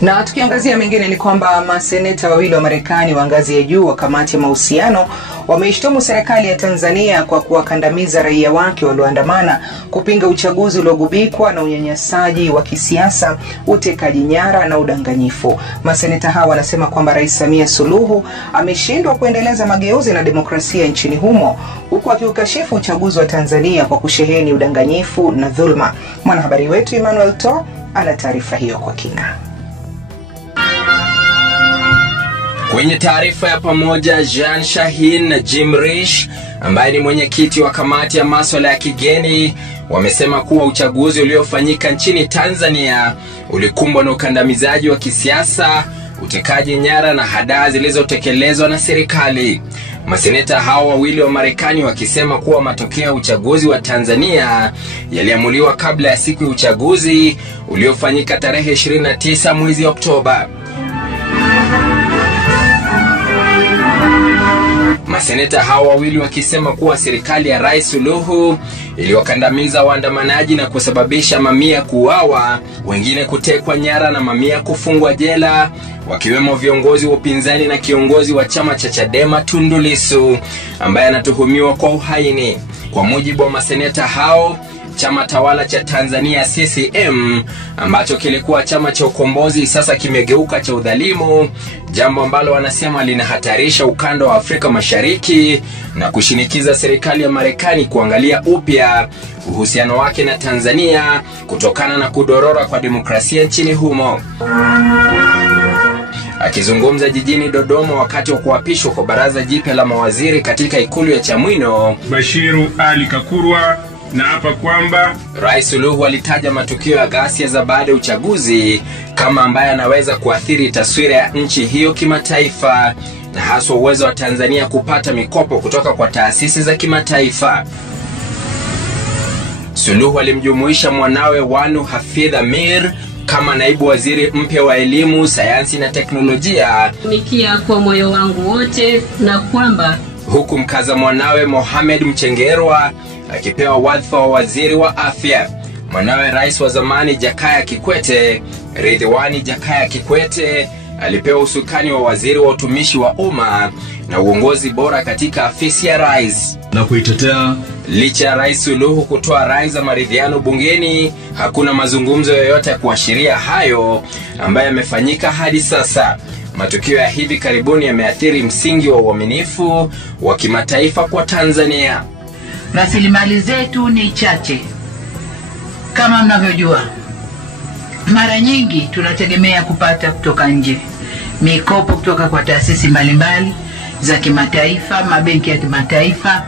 Na tukiangazia mengine ni kwamba maseneta wawili wa Marekani wa ngazi ya juu wa kamati ya mahusiano wameishtumu serikali ya Tanzania kwa kuwakandamiza raia wake walioandamana kupinga uchaguzi uliogubikwa na unyanyasaji wa kisiasa, utekaji nyara na udanganyifu. Maseneta hawa wanasema kwamba Rais Samia Suluhu ameshindwa kuendeleza mageuzi na demokrasia nchini humo, huku akiukashifu uchaguzi wa Tanzania kwa kusheheni udanganyifu na dhulma. Mwanahabari wetu Emmanuel To ana taarifa hiyo kwa kina. Kwenye taarifa ya pamoja, Jean Shaheen na Jim Risch ambaye ni mwenyekiti wa kamati ya masuala ya kigeni wamesema kuwa uchaguzi uliofanyika nchini Tanzania ulikumbwa na ukandamizaji wa kisiasa, utekaji nyara na hadaa zilizotekelezwa na serikali. Maseneta hao wawili wa Marekani wakisema kuwa matokeo ya uchaguzi wa Tanzania yaliamuliwa kabla ya siku ya uchaguzi uliofanyika tarehe 29 mwezi Oktoba. Maseneta hao wawili wakisema kuwa serikali ya Rais Suluhu iliwakandamiza waandamanaji na kusababisha mamia kuuawa, wengine kutekwa nyara na mamia kufungwa jela, wakiwemo viongozi wa upinzani na kiongozi wa chama cha Chadema Tundu Lissu ambaye anatuhumiwa kwa uhaini. Kwa mujibu wa maseneta hao, chama tawala cha Tanzania CCM ambacho kilikuwa chama cha ukombozi sasa kimegeuka cha udhalimu, jambo ambalo wanasema linahatarisha ukanda wa Afrika Mashariki na kushinikiza serikali ya Marekani kuangalia upya uhusiano wake na Tanzania kutokana na kudorora kwa demokrasia nchini humo. Akizungumza jijini Dodoma wakati wa kuapishwa kwa baraza jipya la mawaziri katika ikulu ya Chamwino, Bashiru Ali Kakurwa na hapa kwamba Rais Suluhu alitaja matukio ya ghasia za baada ya uchaguzi kama ambaye anaweza kuathiri taswira ya nchi hiyo kimataifa na haswa uwezo wa Tanzania kupata mikopo kutoka kwa taasisi za kimataifa. Suluhu alimjumuisha mwanawe Wanu Hafidh Amir kama naibu waziri mpya wa elimu, sayansi na teknolojia, mikia kwa moyo wangu wote, na kwamba huku mkaza mwanawe Mohamed Mchengerwa akipewa wadhifa wa waziri wa afya. Mwanawe rais wa zamani Jakaya Kikwete, Ridhiwani Jakaya Kikwete, alipewa usukani wa waziri wa utumishi wa umma na uongozi bora katika afisi ya rais. Na kuitetea licha ya Rais Suluhu kutoa rai za maridhiano bungeni, hakuna mazungumzo yoyote ya kuashiria hayo ambayo yamefanyika hadi sasa. Matukio ya hivi karibuni yameathiri msingi wa uaminifu wa kimataifa kwa Tanzania. Rasilimali zetu ni chache. Kama mnavyojua, mara nyingi tunategemea kupata kutoka nje, mikopo kutoka kwa taasisi mbalimbali za kimataifa, mabenki ya kimataifa.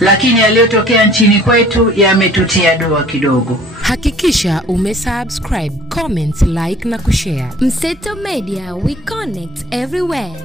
Lakini yaliyotokea nchini kwetu yametutia doa kidogo. Hakikisha umesubscribe, comment, like na kushare. Mseto Media, we connect everywhere.